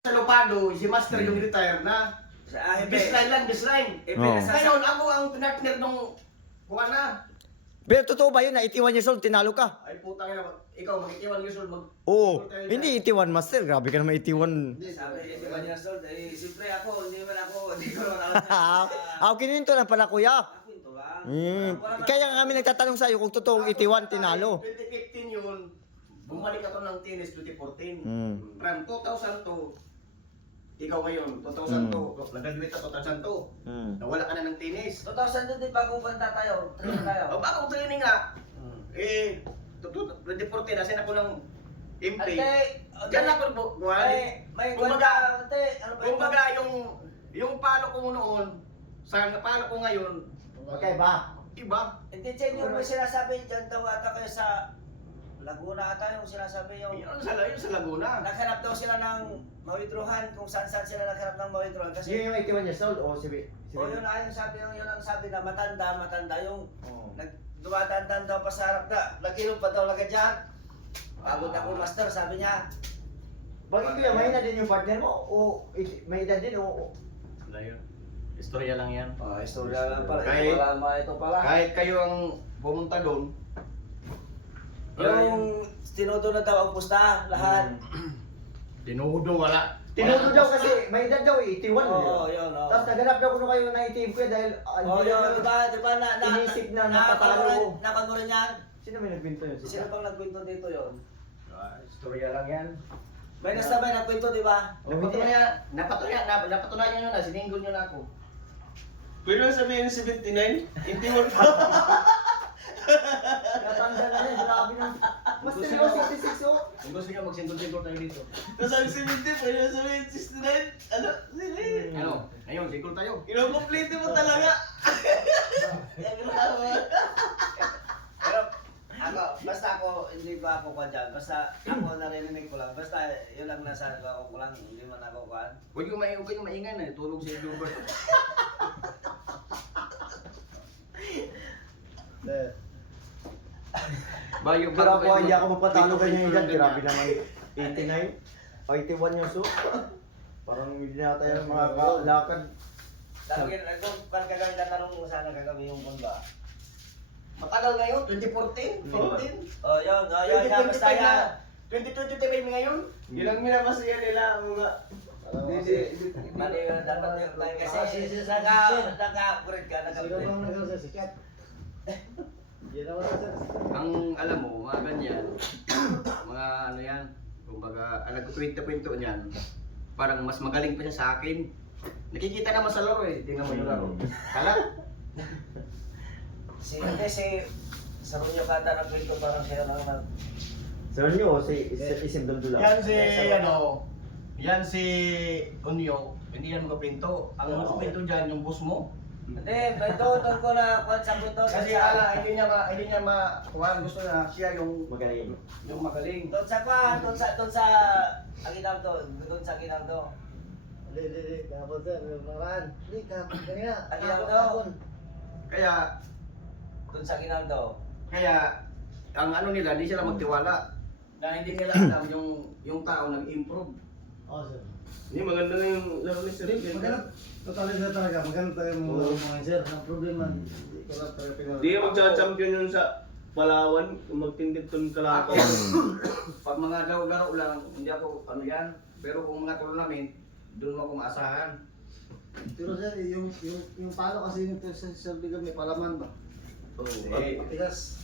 Sa Lopado, si Master yung retire na. Baseline. Ngayon, ako ang partner nung kuha na. Pero totoo ba yun na 81 years old, tinalo ka? Ay putang ina, ikaw mag-81 years old Oo. Hindi 81 master, grabe ka naman 81. Sabi, 81 years old, siyempre ako, hindi ko naman alam. Kininto lang pala kuya. Ako ito lang. Kaya nga kami nagtatanong sa'yo kung totoong 81 tinalo. 2015 yun, bumalik ako ng tennis 2014. From 2002, ikaw ngayon, 2002, nag-graduate ako 2002. Nawala ka na ng tennis. 2000 din bagong kanta tayo, train tayo. Bagong training nga. 2014, nasin ako ng MP. Diyan ako buwan. May Kumbaga, kwenta, ano ba yun? kumbaga yung palo ko noon, sa palo ko ngayon, Okay ba? iba. Hindi, Chen, yung may sinasabi dyan daw ata kayo sa Laguna ata yung sinasabi yung... Yun sa Laguna. Naghanap daw sila ng mawitruhan kung saan sila naghanap ng mawitruhan kasi... Yun yung 81 years old o si O yun na yung sabi, yun ang sabi na matanda yung... Dumadaan daw pa sa harap na, nag-inom pa daw lagay dyan. Pagod ako master, sabi niya. Bakit kuya, may edad din yung partner mo? O may edad din o... Wala yun. Istorya lang yan. Istorya lang pala. Kahit- Ito pala. Kahit kayo ang pumunta doon, Yung tinudo na daw ang pusta, lahat. tinudo, wala. Tinudo daw kasi may edad daw 81. Oo, yun. Tapos naganap daw kuno kayo na itim ko dahil Oh, yun, diba inisip na napatalo ko. Nakano rin yan? Sino may nagbinto yun? Sino bang nagkwento dito yun? Istorya lang yan. May nasabay nagkwento, di ba? Napatunayan nyo na, sininggol nyo na ako. Pwede mo sabihin 79? Hindi mo pa. Natanda na yan, grabe na. Mas seryoso 66 oh. Kung gusto nyo, magsinggol-singgol tayo dito. Nasabi 70, pwede mo sabihin 69? Ano? Sige. Ano? Ngayon, singgol tayo. Kinukomplete mo talaga. Pero ako, basta ako, hindi ba ako kwan dyan. Basta ako narinig ko lang. Basta yun lang nasa ko lang, hindi man ako kwan. Huwag yung maingay na, tulog si Gilbert. Bayo, Pero ako hindi ako mapatalo ganyan edad, grabe naman 89 o 81 years old. Parang hindi na tayo makakakad. Dahil kung kagawin na tanong mo sana gagawin yung kwan ba? Matagal na yun, 2014, 15. Oh, yun, na, basta 2025 yan. na. 2025 ngayon. Ilang minapasaya nila mga... Mali yun, dapat yung kasi naka-upgrade ka, naka-upgrade. sikat? Ang alam mo, mga ganyan, mga ano yan, kumbaga, nagkukwento-kwento niyan, parang mas magaling pa siya sa akin. Nakikita naman sa laro eh, tingnan mo yung laro. Kala? Si Sarunyo Kata nagkwento parang siya lang nag... Sir nyo o si Isim Dondula? Yan si Unyo, hindi yan magpinto. Ang magpinto dyan, yung boss mo. Hindi, may doon ko na kwan sa kwento. Kasi hindi niya kuhaan, gusto na siya yung Magaling. magaling. Doon sa kwan, doon sa Aguinaldo, doon sa Aguinaldo. Hindi, kapon sir, maraan. Hindi, kapon kanina. Aguinaldo. Kaya, Doon sa Aguinaldo. ang ano nila, hindi sila magtiwala. Na hindi nila alam yung tao nag-improve. Oo, sir. Hindi, maganda na yung laro ni Sir. Hindi, maganda. Totally na talaga. Maganda tayo mga sir. Ang problema, hindi ko lang talaga pinag- Hindi ka magcha-champion yun sa Palawan, kung magtindid ton kalako. Pag mga laro lang, hindi ako ano yan. Pero kung mga tournament, doon mo ako maasahan. Pero sir, yung palo kasi nito sa Bigal may palaman ba? Oh, Matigas.